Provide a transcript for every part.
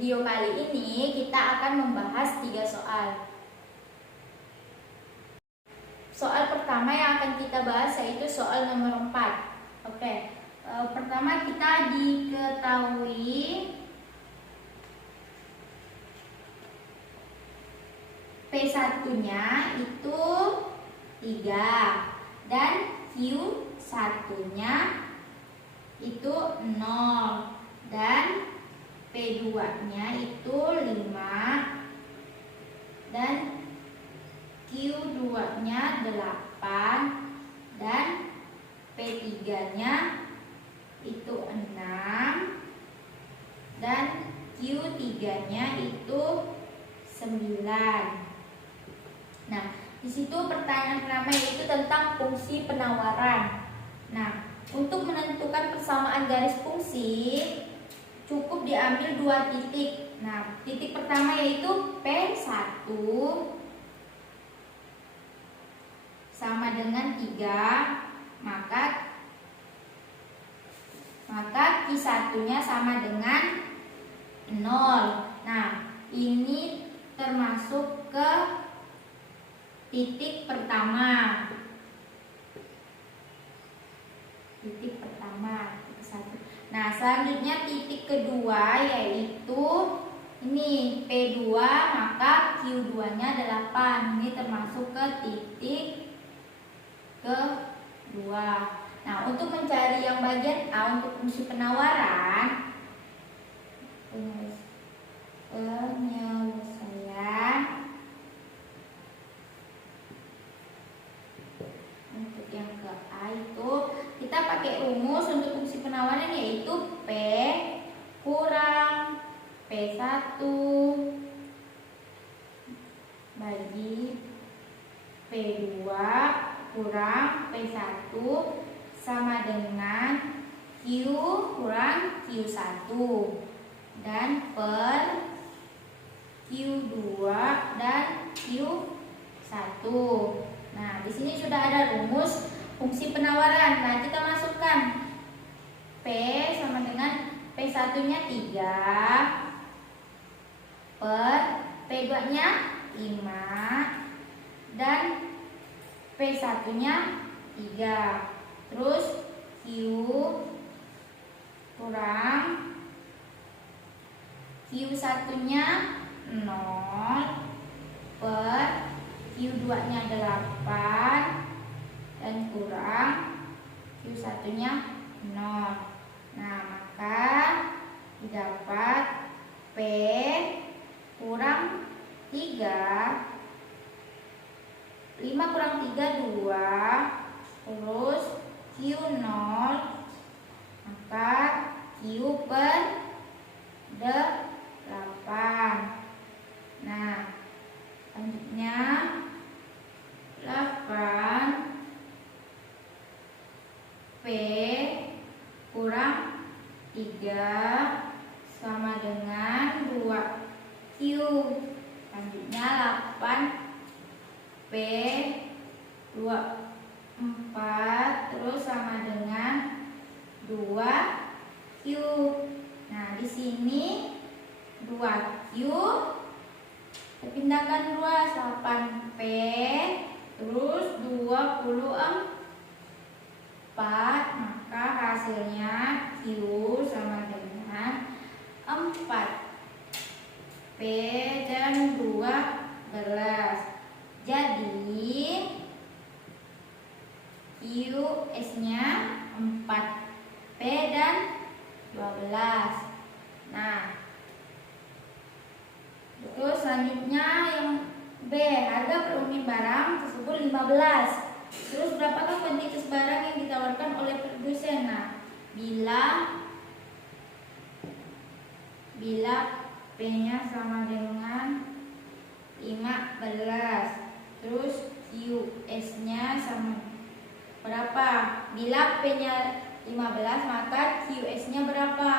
video kali ini kita akan membahas 3 soal. Soal pertama yang akan kita bahas yaitu soal nomor 4. Oke, pertama kita diketahui P1-nya itu 3 dan Q1-nya itu 0 dan P2-nya itu 5 dan Q2-nya 8 dan P3-nya itu 6 dan Q3-nya itu 9. Nah, di situ pertanyaan pertama yaitu tentang fungsi penawaran. Nah, untuk menentukan persamaan garis fungsi cukup diambil 2 titik. Nah, titik pertama yaitu P1 sama dengan 3, maka Q1-nya sama dengan 0. Nah, ini termasuk ke titik pertama. Titik pertama, titik 1. Nah, selanjutnya titik kedua yaitu ini P2 maka Q2-nya 8. Ini termasuk ke titik kedua. Nah, untuk mencari yang bagian A untuk fungsi penawaran, penyelesaian untuk yang ke A itu kita pakai rumus untuk fungsi penawaran yaitu P kurang P1 bagi P2 kurang P1 sama dengan Q kurang Q1 dan per Q2 dan Q1. Nah, di sini sudah ada rumus fungsi penawaran. Nah, kita masukkan P sama dengan P1-nya 3 per P2-nya 5 dan P1-nya 3. Terus Q kurang Q1-nya 0 per Q2-nya 8 dan kurang Q1-nya 0. Nah, maka didapat P kurang 3, 5 kurang 3 2, terus Q0 maka Q per 8. Nah, selanjutnya 8 P kurang 3 sama dengan 2 Q. Selanjutnya 8 P 4 terus sama dengan 2 Q. Nah, di sini 2 Q dipindahkan luas 8 P terus 24, maka hasilnya Q sama dengan 4 P dan 12. Jadi QS-nya 4 P dan 12. Nah, terus selanjutnya yang B, harga per unit barang tersebut 15. Terus berapakah kuantitas barang yang ditawarkan oleh produsen? Nah, bila P-nya sama dengan 15, terus QS-nya sama berapa? Bila P-nya 15 maka QS-nya berapa?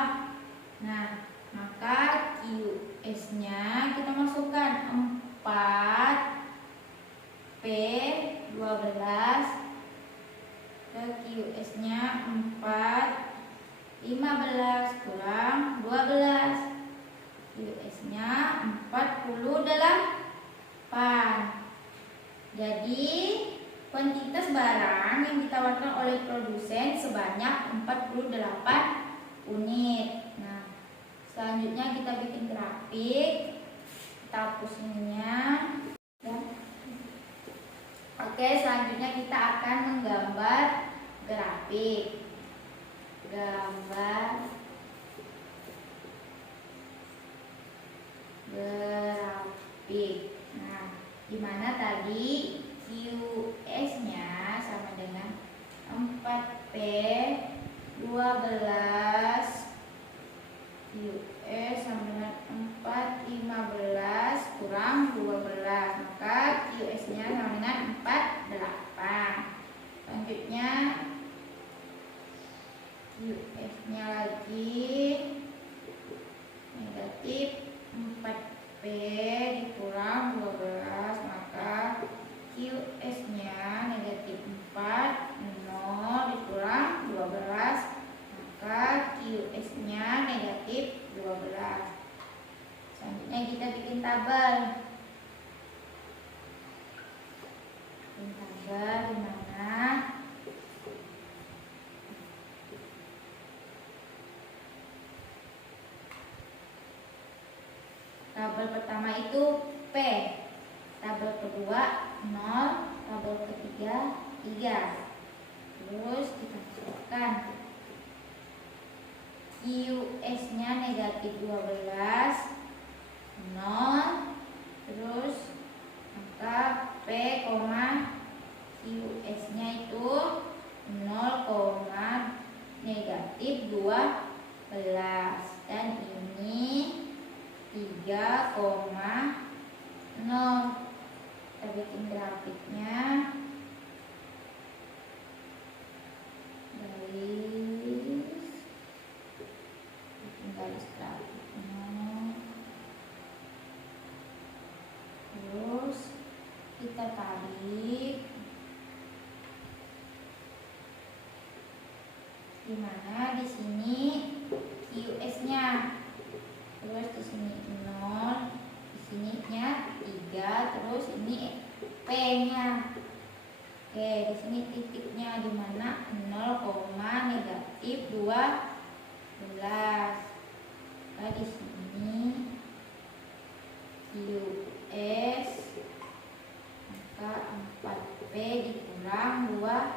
Nah, maka QS-nya kita masukkan 4 P 12 ke QS-nya 4 15 kurang 12. QS-nya 48. Jadi kuantitas barang yang ditawarkan oleh produsen sebanyak 48 unit. Nah, selanjutnya kita bikin grafik. Kita hapus ininya. Ya. Oke, selanjutnya kita akan menggambar grafik. Gambar grafik. Nah, dimana tadi QS-nya sama dengan 4P 12, QS sama dengan 4 15 kurang 12, maka QS-nya sama dengan 48. Selanjutnya QS-nya lagi negatif 4P dikurang 12, maka QS-nya negatif 4, 0 dikurang 12, maka QS-nya negatif 12. Selanjutnya kita bikin tabel. Bikin tabel di mana tabel pertama itu P, tabel kedua 0, tabel ketiga 3. Terus kita masukkan QS-nya negatif 12, 0, terus maka P, QS-nya itu 0, negatif 12, dan ini 3,0. Kita bikin grafiknya. Garis grafiknya. Terus kita tarik. Dimana di sini QS-nya. Terus di sini 0, di sininya 3, terus ini P-nya. Oke, di sini titiknya di mana 0, negatif 12. Nah, di sini QS maka 4P dikurang 12.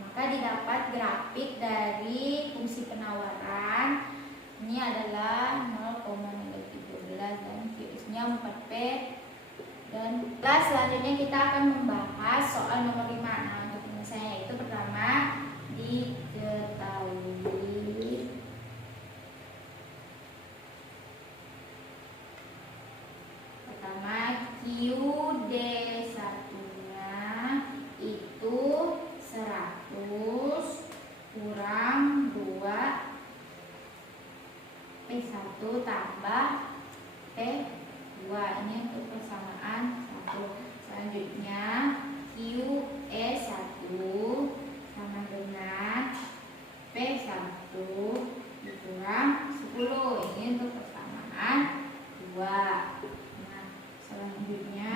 Maka didapat grafik dari fungsi penawaran. Ini adalah 0,12 dan QS-nya 4P. Dan selanjutnya kita akan membahas soal nomor 5. Nah, untuk penyelesaiannya itu pertama diketahui QD1-nya itu 100 kurang 2 P1 tambah P2. Ini untuk persamaan 1. Selanjutnya QS1 sama dengan P1 dikurang 10. Ini untuk persamaan 2. Nah, selanjutnya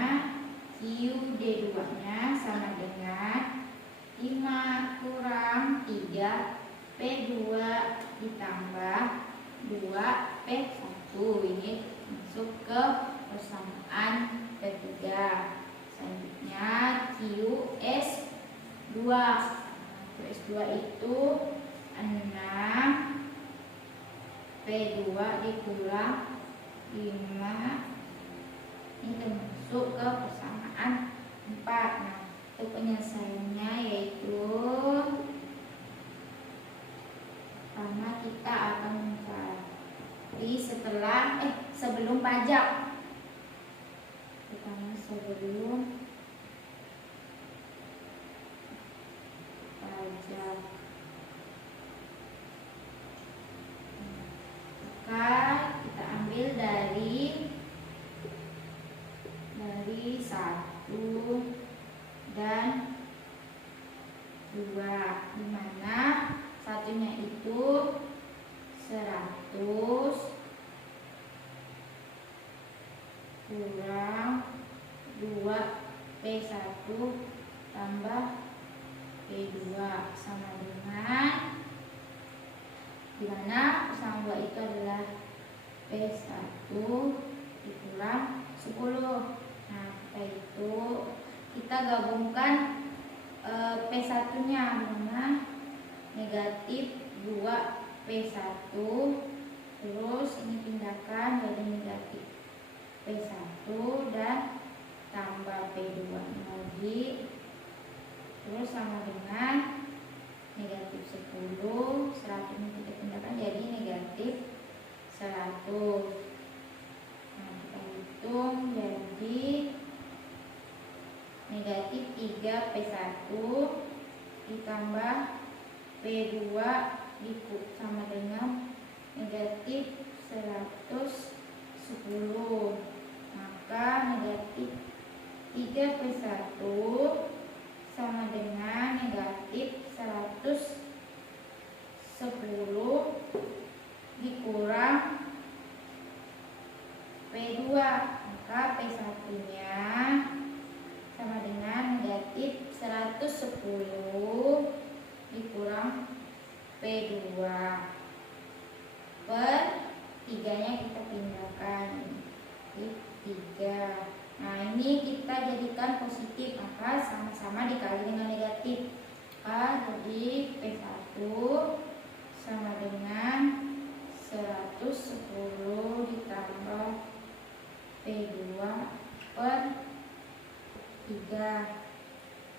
QD2-nya sama dengan 5 kurang 3 P2 ditambah 2 P1. Ini masuk ke persamaan ketiga. Selanjutnya QS2. QS2 itu 6 P2 dikurang 5. Ini masuk ke persamaan 4. Nah, untuk penyelesaiannya yaitu pertama kita akan mencari sebelum pajak. Pertama sebelum pajak. Maka kita ambil dari 1 dan 2, di mana satunya itu 100 kurang 2P1 tambah P2 sama dengan, di mana sama 2 itu adalah P1 dikurang 10. Nah, kita gabungkan P1 nya, dimana negatif 2P1, terus ini pindahkan jadi negatif P1 dan tambah P2 lagi, terus sama dengan negatif 10, 100 ini kita pindahkan jadi negatif 100. Nah, kita hitung jadi negatif 3P1 ditambah P2 sama dengan negatif 110. Maka negatif 3P1 sama dengan negatif 110 dikurang P2, maka P1 nya sama dengan negatif 110 dikurang P2 per 3 nya kita pindahkan jadi 3. Nah, ini kita jadikan positif, maka sama-sama dikali dengan negatif. Jadi P1 sama dengan 110 ditambah P2 per 3.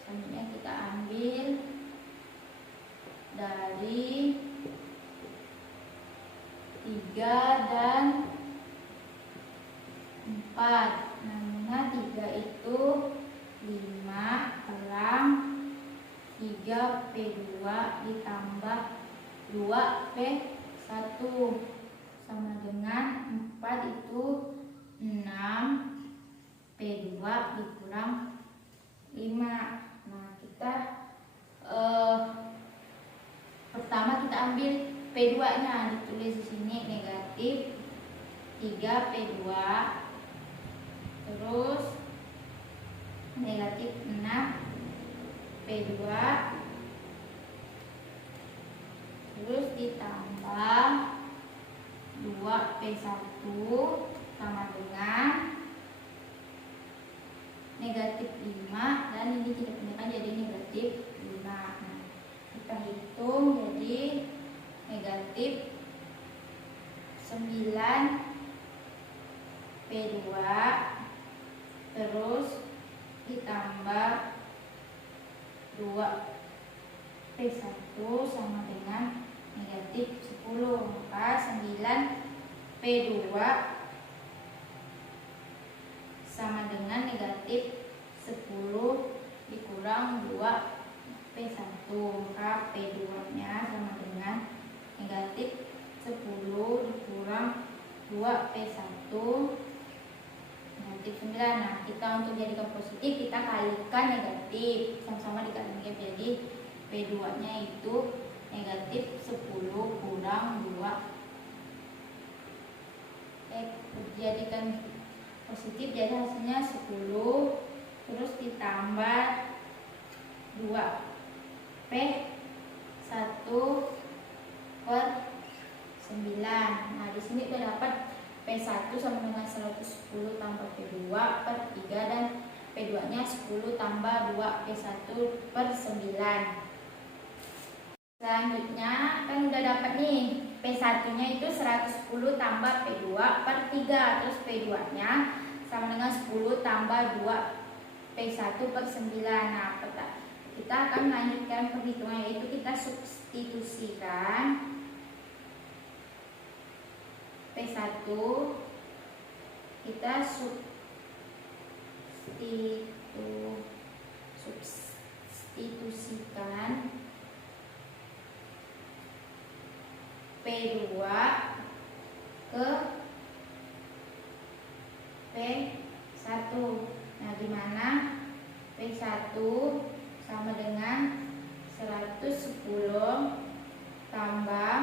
Selanjutnya kita ambil dari 3 dan 4. Nah, 3 itu 5 kurang 3P2 ditambah 2P1 sama dengan 4 itu 6P2 dikurang 5. Nah, kita pertama kita ambil P2 nya, ditulis di sini negatif 3P2, terus negatif 6P2, terus ditambah 2P1 sama dengan negatif 5, dan ini kita pindahkan jadi negatif 5. Nah, kita hitung jadi negatif 9P2 terus ditambah 2P1 sama dengan negatif 10, maka 9P2 sama dengan negatif 10 dikurang 2P1, maka P2 nya sama dengan negatif 10 dikurang 2P1 negatif 9. Nah, kita untuk jadikan positif kita kalikan negatif, sama-sama dikali negatif, jadi P2 nya itu negatif 10 kurang 2. Jadikan positif, jadi hasilnya 10 terus ditambah 2P1 per 9. Nah, di sini kita dapat P1 sama dengan 110 tambah P2 per 3, dan P2 nya 10 tambah 2P1 per 9. Selanjutnya kan udah dapat nih P1 nya itu 110 tambah P2 per 3, terus P2 nya sama dengan 10 tambah 2P1 per 9. Nah, kita akan melanjutkan perhitungan, yaitu kita substitusikan P1, kita substitusikan P2 ke P1. Nah, di mana P1 sama dengan 110 tambah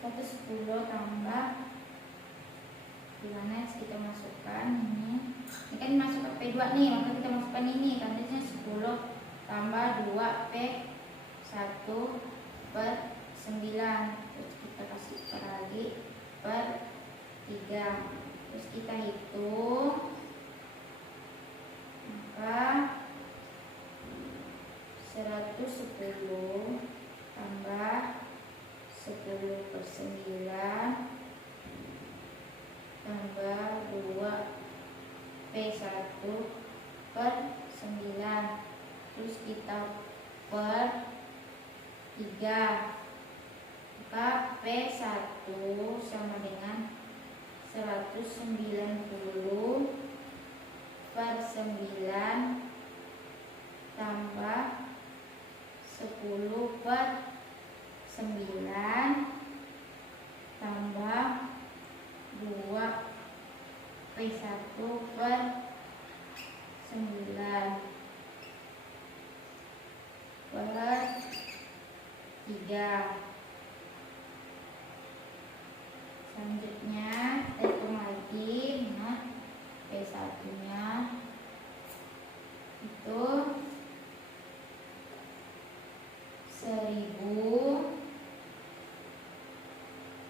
110 tambah gimana kita masukkan ini kan masuk ke P2 nih, maka kita masukkan ini tandanya 10 tambah 2 P1 per 9, terus kita kasih kali per 3, terus kita hitung, maka 110 tambah 10 per 9 tambah 2 P1 per 9, terus kita per 3, maka P1 sama dengan 190 per 9 tambah 10 per 9 tambah 2 P1 per 9 per 3. Selanjutnya kita hitung lagi. Nah, P1 nya itu 1000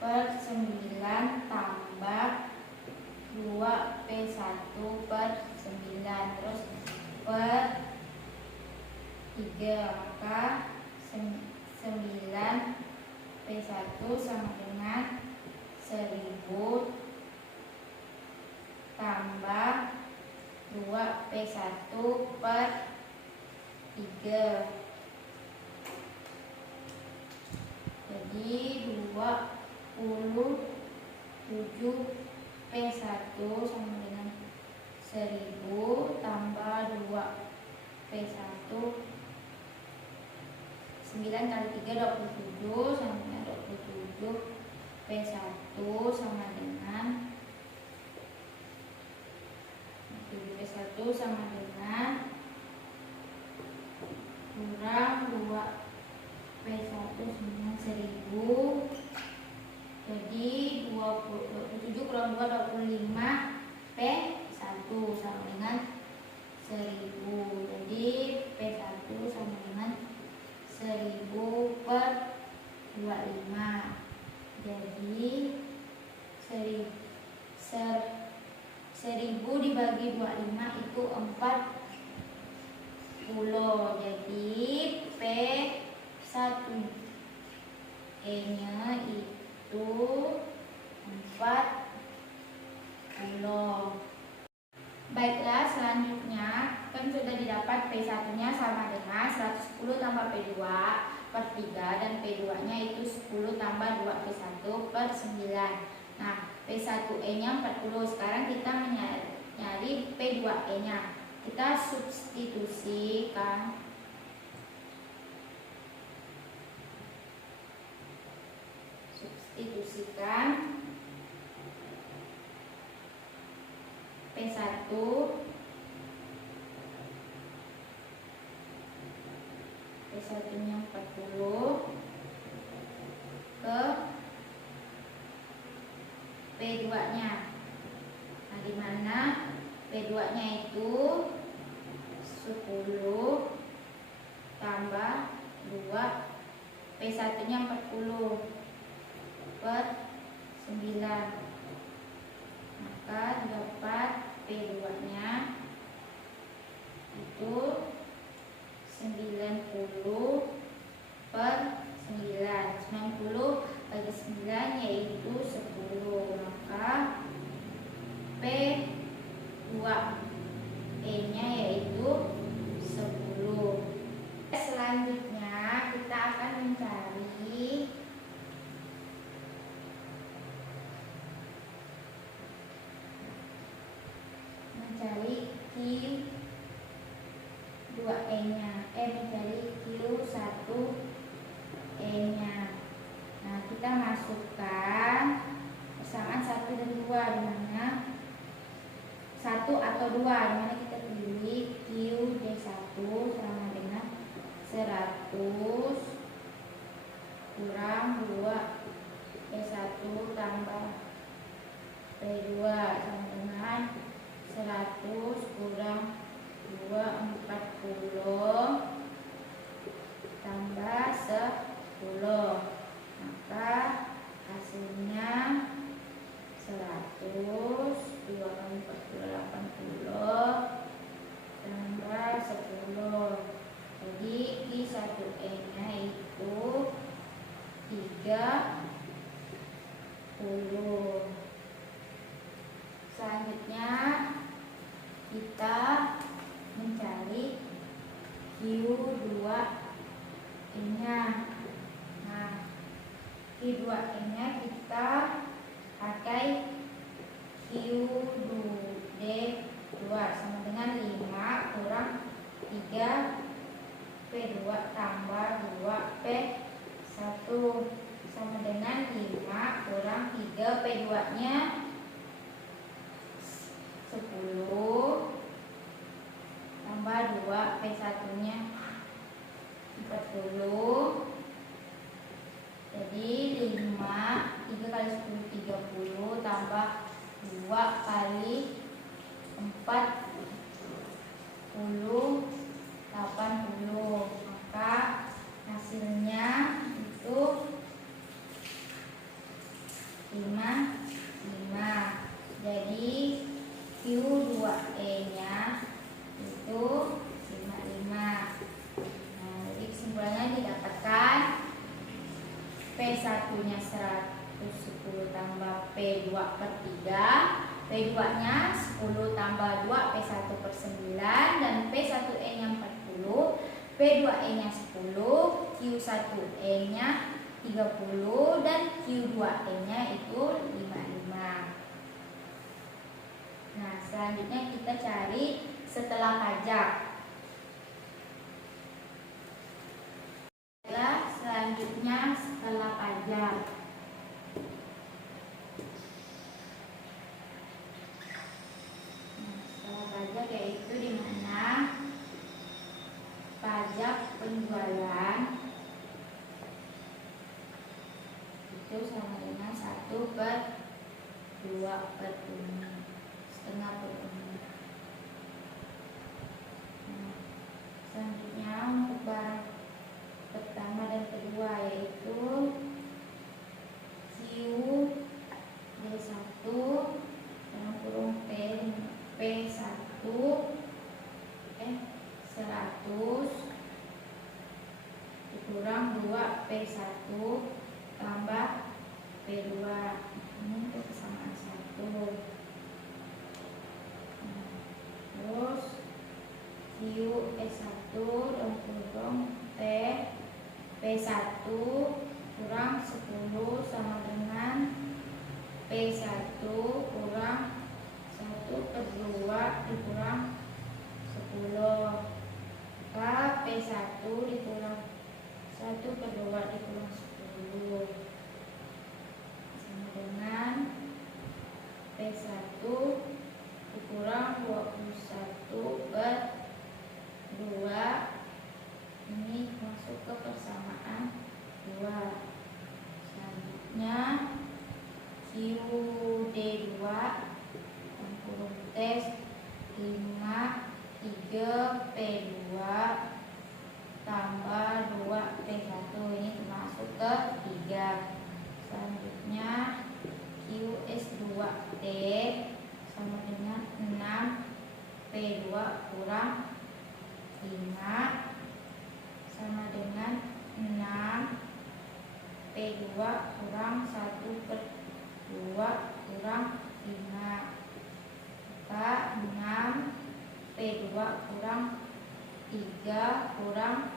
per 9 tambah 2 P1 per 9 terus per 3, maka 9 P1 sama dengan 1000 tambah 2 P1 per 3, jadi 27 P1 sama dengan 1000 tambah 2 P1, 9 kali 3 27 sama dengan 27 P1 sama dengan 7 P1 sama dengan kurang 2 P1 dengan 1000, jadi 27 kurang 2 25 P1 sama dengan 1000, jadi P1 sama dengan 1000 per 25, jadi 1000 dibagi 25 itu 40, jadi P1 E nya itu 40. Baiklah, selanjutnya kan sudah didapat P1 nya sama dengan 110 tambah P2 per 3 dan P2 nya itu 10 tambah 2 P1 per 9. Nah, P1E nya 40. Sekarang kita nyari P2E nya. Kita substitusikan P1 nya 40 ke P2 nya. Nah, di mana P2 nya itu 10 tambah 2 P1 nya 40 per 9, maka dapat P2 nya itu 90 per 9. 90 bagi 9 yaitu 10, maka P2E nya yaitu 10. Selanjutnya kita akan mencari Q2E nya, mencari Q1E nya. Nah, kita masukkan persamaan 1 dan 2, di mana 1 atau 2, di mana kita pilih Jadi QD1 sama dengan 100 kurang 2P1 tambah P2 sama dengan 100 kurang 2, 40 tambah 10. Maka hasilnya 100, 2 kali 40, 80 tambah 10. Jadi Q1E nya itu 30. Selanjutnya kita mencari Q2E nya. Nah, Q2E nya kita pakai QD2 sama dengan 5 kurang 3 P2 tambah 2 P1 sama dengan 5 kurang 3 P2 nya 10 tambah 2 P1 nya 40. Jadi 5, 3 kali 10 30 tambah 2 kali 40 80. Maka hasilnya itu 55. Jadi Q2E nya itu 55. Nah, jadi kesimpulannya didapatkan P1 nya 110 tambah P2 per 3, P2 nya 10 tambah 2 P1 per 9, dan P1E nya 40, P2E nya 10, Q1E nya 30, dan Q2E nya itu 55. Nah, selanjutnya kita cari setelah pajak. Selanjutnya setelah pajak. Nah, setelah pajak yaitu di mana pajak penjualan itu sama dengan 1/2 per unit, setengah per unit. Nah, selanjutnya untuk barang pertama dan kedua yaitu QD1 dalam kurung P1 100 dikurang 2 P1 tambah P2. Ini untuk kesamaan 1. Nah, terus QE1 dalam kurung P1 kurang 10 sama dengan P1 kurang 1/2 dikurang 10. Maka P1 dikurang 1/2 dikurang 10 sama dengan P1 dikurang 21/2. Ini masuk ke persamaan 2. Selanjutnya QD2 dalam kurung tes 5 3 P2 tambah 2 P1. Ini termasuk ke 3. Selanjutnya QS2T sama dengan 6 P2 kurang 5 sama dengan 6 P2 kurang 1/2 kurang 5. Maka 6 P2 kurang 3 kurang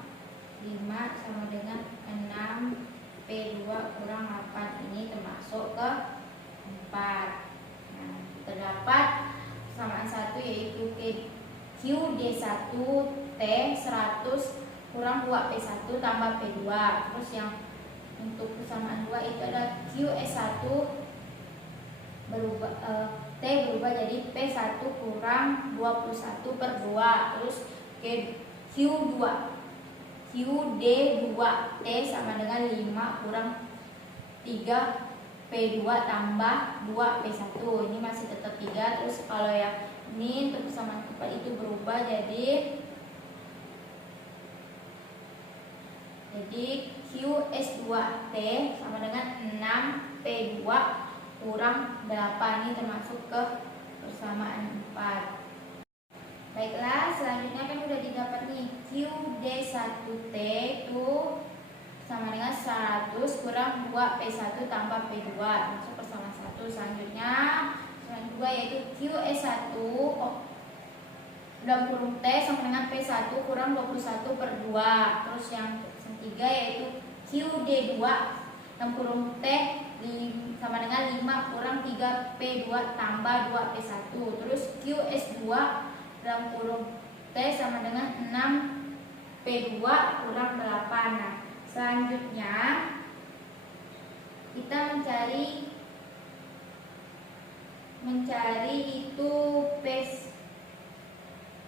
5 sama dengan 6 P2 kurang 8. Ini termasuk ke 4. Nah, terdapat persamaan 1 yaitu QD1T 100 kurang 2 P1 tambah P2. Terus yang untuk persamaan 2 itu ada QS1 berubah berubah jadi P1 kurang 21 per 2. Terus Q2 QD2 T sama dengan 5 kurang 3 P2 tambah 2 P1. Ini masih tetap 3. Terus kalau yang ini untuk persamaan keempat itu berubah jadi QS2T sama dengan 6P2 kurang 8. Ini termasuk ke persamaan 4. Baiklah, selanjutnya kan udah didapat nih QD1T itu sama dengan 100 kurang 2P1 tambah P2 masuk persamaan 1. Selanjutnya persamaan 2 yaitu QS1 dalam kurung T sama dengan P1 kurang 21 per 2. Terus yang ketiga yaitu QD2 dalam kurung T sama dengan 5 kurang 3 P2 tambah 2 P1. Terus QS2 dalam kurung T sama dengan 6 P2 kurang 8. Nah, selanjutnya kita mencari itu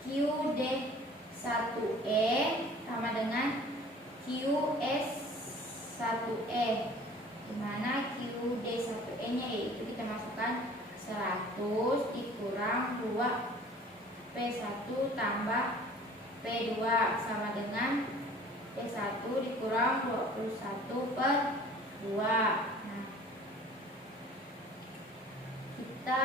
QD1E sama dengan QS1E, dimana QD1E nya yaitu kita masukkan 100 dikurang 2 P1 tambah P2 sama dengan P1 dikurang 21 per 2. Nah, kita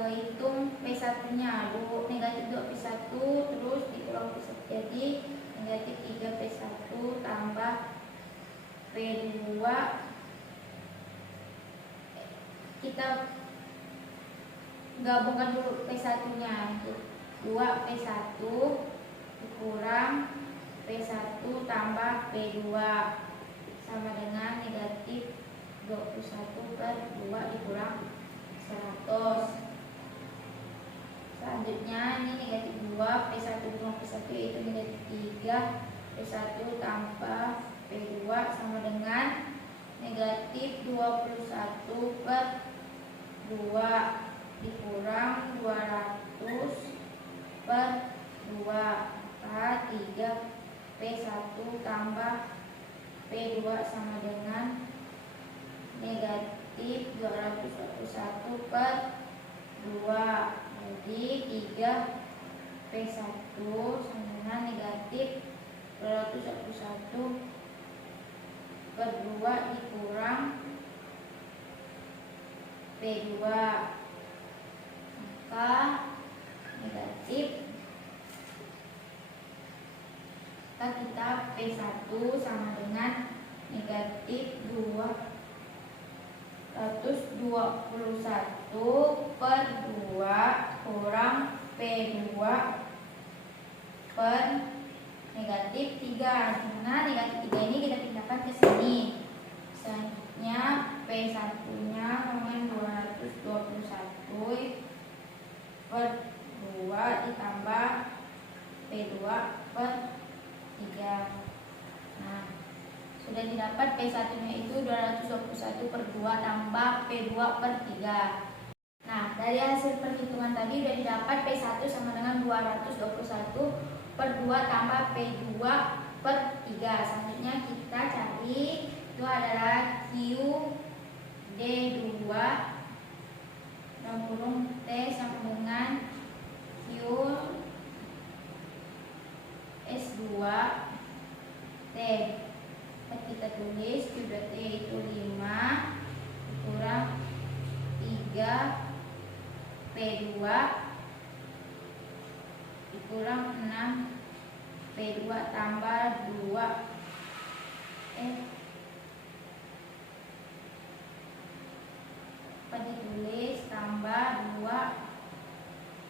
hitung P1 nya negatif 2 P1 terus dikurang P1 jadi negatif 3 P1 tambah P2. Kita gabungkan dulu P1 nya itu 2 P1 dikurang P1 tambah P2 sama dengan negatif 21 per 2 dikurang 100. Selanjutnya ini negatif 2 P1 kurang P1 yaitu negatif 3 P1 tambah P2 sama dengan negatif 21 per 2 dikurang 200 per 2 maka 3 P1 tambah P2 sama dengan negatif 221 per 2. Jadi 3 P1 sama dengan negatif 221 per 2 dikurang P2 maka negatif kita P1 sama dengan negatif 221 per 2 kurang P2 per negatif 3. Dimana negatif 3 ini kita pindahkan ke sini. Selanjutnya P1 nya dengan 221 per 2 ditambah P2 per 3. Nah, sudah didapat P1 nya itu 221 per 2 tambah P2 per 3. Nah, dari hasil perhitungan tadi sudah didapat P1 sama dengan 221 per 2 tambah P2 per 3. Selanjutnya kita cari itu adalah QD2 dalam kurung T sama dengan QS2 T. Kita tulis Q2T itu 5 kurang 3 P2 dikurang 6 P2 tambah 2 ditulis tambah 2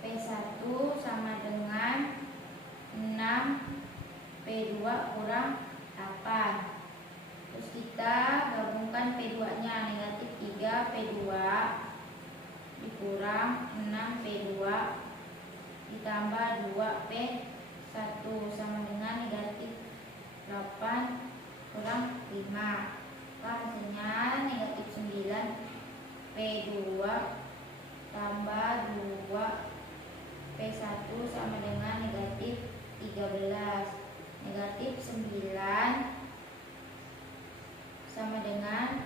P1 sama dengan 6 P2 kurang 8. Terus kita gabungkan P2 nya negatif 3 P2 dikurang 6 P2 ditambah 2 P1 sama dengan negatif 8 kurang 5. Hasilnya negatif 9 P2 tambah 2 P1 sama dengan negatif 13. Negatif 9 sama dengan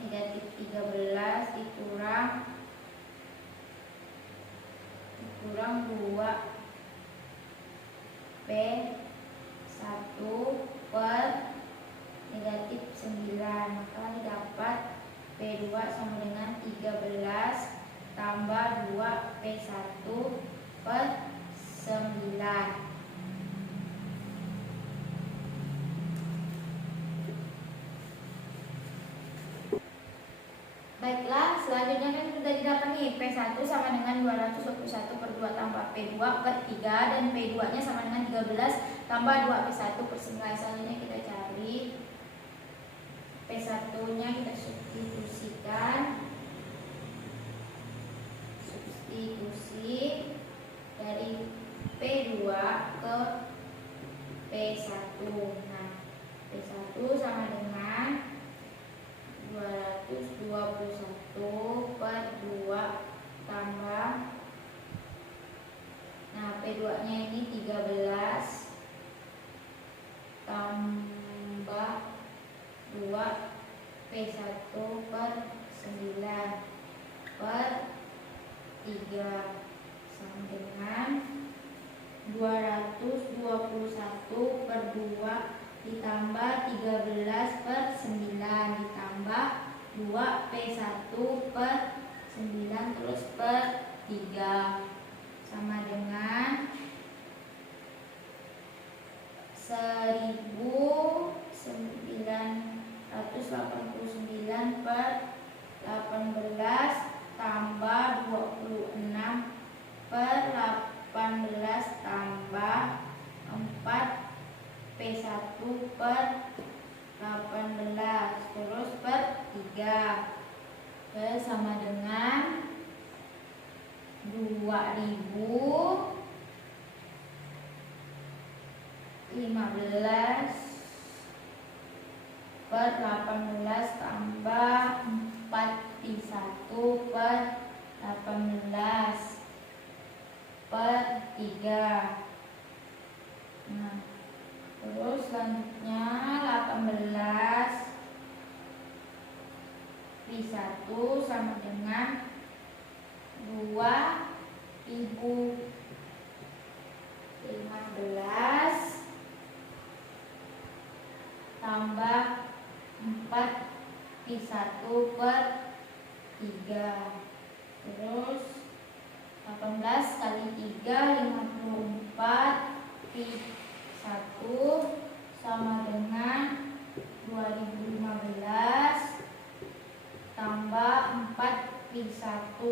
negatif 13 dikurang 2 P1 per negatif 9, maka didapat P2 sama dengan 13 tambah 2 P1 per 9. Baiklah, selanjutnya kan sudah didapat nih P1 sama dengan 221 per 2 tambah P2 per 3 dan P2 nya sama dengan 13 tambah 2 P1 per 9. Selanjutnya kita cari P1 nya, kita substitusikan, substitusi dari P2 ke P1. Nah, P1 sama dengan 221 per 2 tambah, nah P2 nya ini 13 tambah 2 P1 per 9 per 3 sama dengan 221 per 2 ditambah 13 per 9 ditambah 2 P1 per 9 terus per 3 sama dengan 1989 per 18 tambah 26 per 18 tambah 4 P1 per 18 terus per 3 sama dengan 2015 per 18 tambah 4 P1 per 18 per 3. Nah, terus selanjutnya 18 P1 sama dengan 2015 tambah 4 P1 per 3. Terus 18 kali 3 54 P1 sama dengan 2015 tambah 4 P1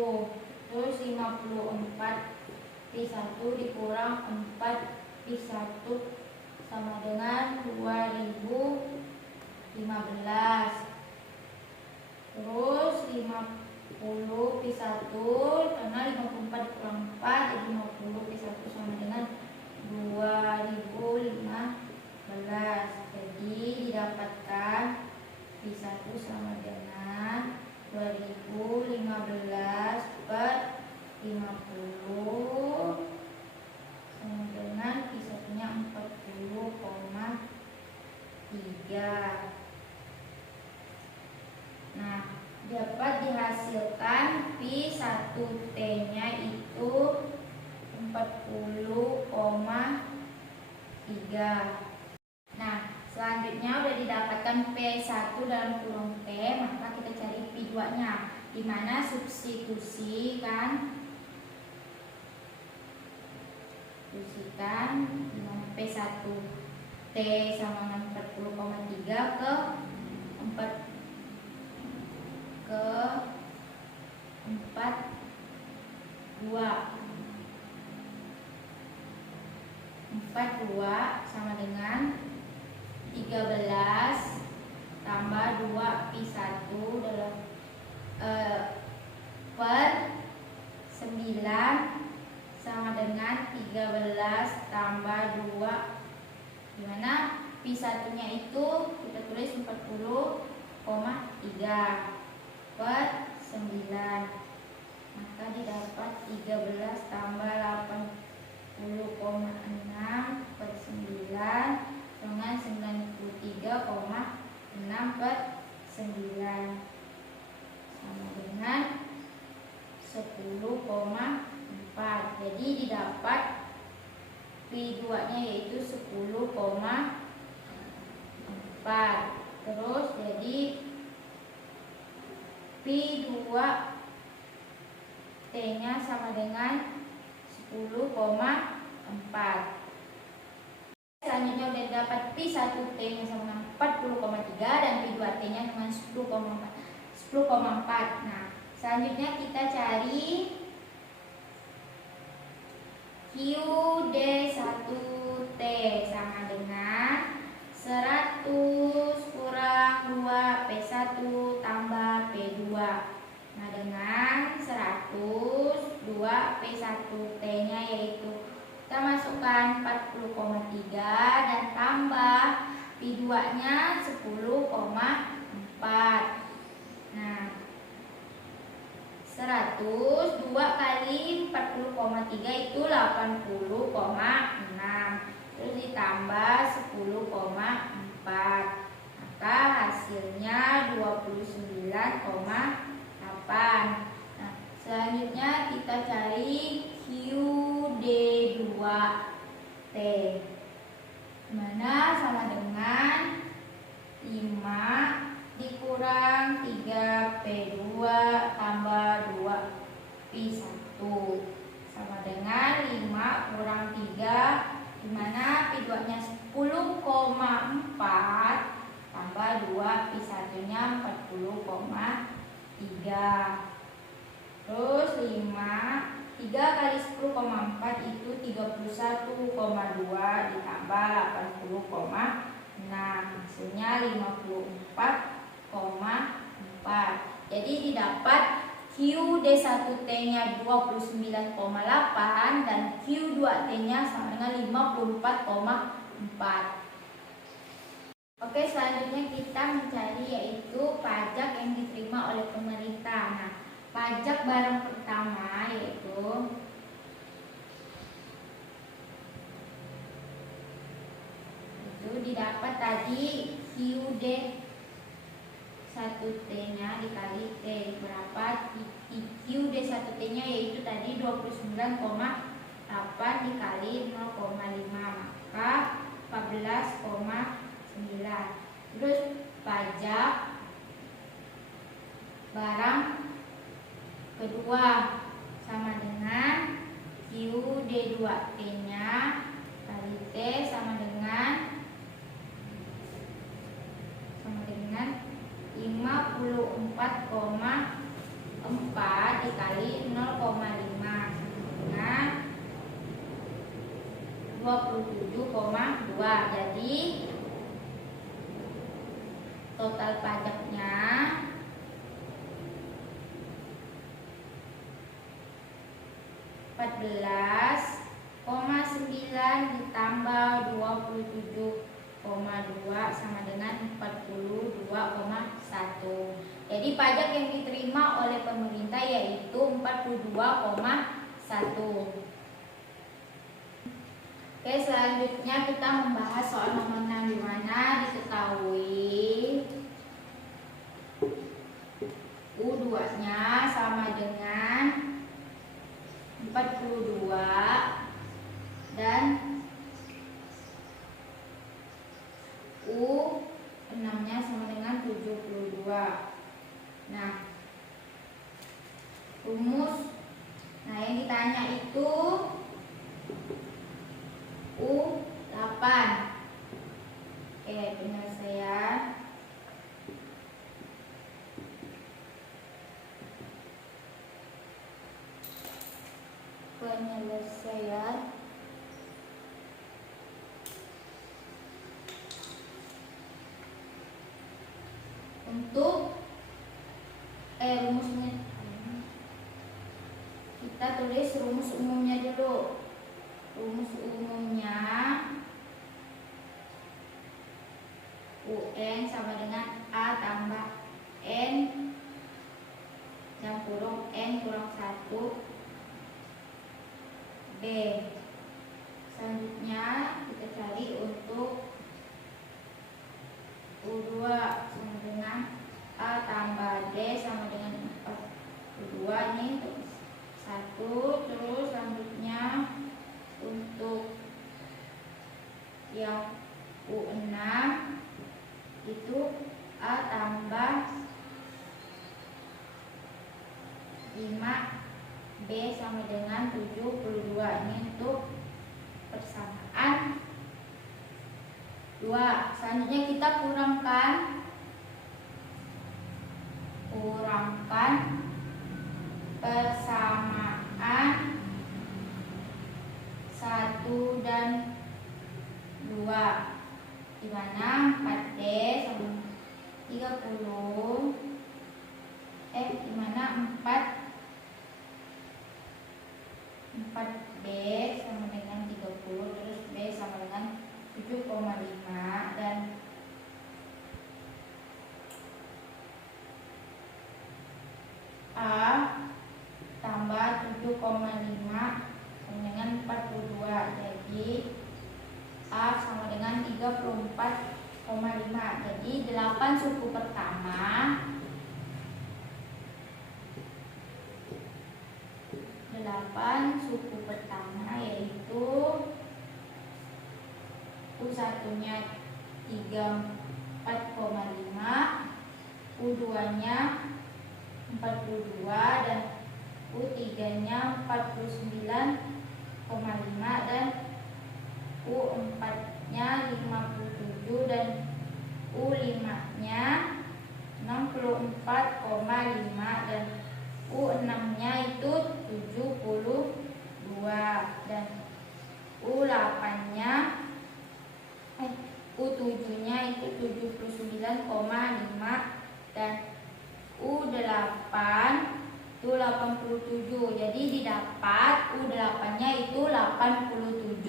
terus 54 P1 dikurang 4 P1 sama dengan 2015 terus 50 P1 karena 54 dikurang 4 jadi 50 P1 sama dengan 2015. Jadi didapatkan P1 sama dengan 2015 per 50 sama dengan P1 nya 40,3. Nah, dapat dihasilkan P1T nya itu 40,3. Nah, selanjutnya udah didapatkan P1 dalam kurung T, maka kita cari P2 nya, dimana substitusi kan, dimana P1 T sama dengan 40,3 ke 42 sama dengan 13 tambah 2 P1 dalam per 9 sama dengan 13 tambah 2, dimana P1 nya itu kita tulis 40,3. per 9. Maka didapat 13 tambah 80,6 per 9 dengan 93,6 per 9 sama dengan 10,4. Jadi didapat P2 nya yaitu 10,4. Terus jadi P2 T nya sama dengan 10,4. Selanjutnya udah dapat P1 T nya sama dengan 40,3 dan P2 T nya dengan 10,4. Nah, selanjutnya kita cari QD1T sama dengan 100 kurang 2 P1 tambah P2. Nah, dengan 100 2 P1 T nya yaitu kita masukkan 40,3 dan tambah P2 nya 10,4. Nah, 100 2 kali 40,3 itu 80,6. Terus ditambah 10,4. Maka hasilnya 29,8. Nah, selanjutnya kita cari QD2T. Mana sama dengan 5 dikurang 3 P2 tambah 2 P1 sama dengan 5 kurang 3, dimana P2 nya 10,4 tambah 2 P1 nya 40,3. Terus 3 kali 10,4 itu 31,2 ditambah 80,6, hasilnya 54,4. Jadi didapat QD1T nya 29,8 dan Q2T nya sama dengan 54,4. Oke, selanjutnya kita mencari yaitu pajak yang diterima oleh pemerintah. Nah, pajak barang pertama yaitu didapat tadi QD1T nya dikali T berapa? QD1T nya yaitu tadi 29,8 dikali 0,5 maka 14,9. Terus pajak barang kedua sama dengan QD2T nya kali T sama dengan 54,4 dikali 0,5 dengan 27,2. Jadi total pajaknya 14,9 ditambah 27,2 sama dengan 42,1. Jadi pajak yang diterima oleh pemerintah yaitu 42,1. Oke, selanjutnya kita membahas soal nomor 6 di mana diketahui U2 nya sama dengan 42 dan U6 nya sama dengan 72. Nah, rumus. Nah, yang ditanya itu U8. Oke, penyelesaian. Untuk rumusnya kita tulis rumus umumnya dulu. Rumus umumnya UN sama dengan A tambah N huruf N kurang 1 B. Selanjutnya kita cari untuk U2 sama dengan A tambah D sama dengan 4. U2 ini untuk 1. Terus selanjutnya untuk yang U6 itu A tambah 5 B sama dengan 72. Ini untuk persamaan 2. Selanjutnya kita kurangkan persamaan 1 dan 2, di mana 4D sama 30 di mana 4D sama dengan 30, terus B sama dengan 7,5 dan A tambah 7,5 sama dengan 42. Jadi A sama dengan 34,5. Jadi 8 suku pertama yaitu U1-nya 34,5, U2-nya 42 dan U3-nya 49,5 dan U4-nya 57 dan U5-nya 64,5 dan U6-nya itu 72 dan U7-nya itu 79,5 dan U8 itu 87. Jadi didapat U8-nya itu 87.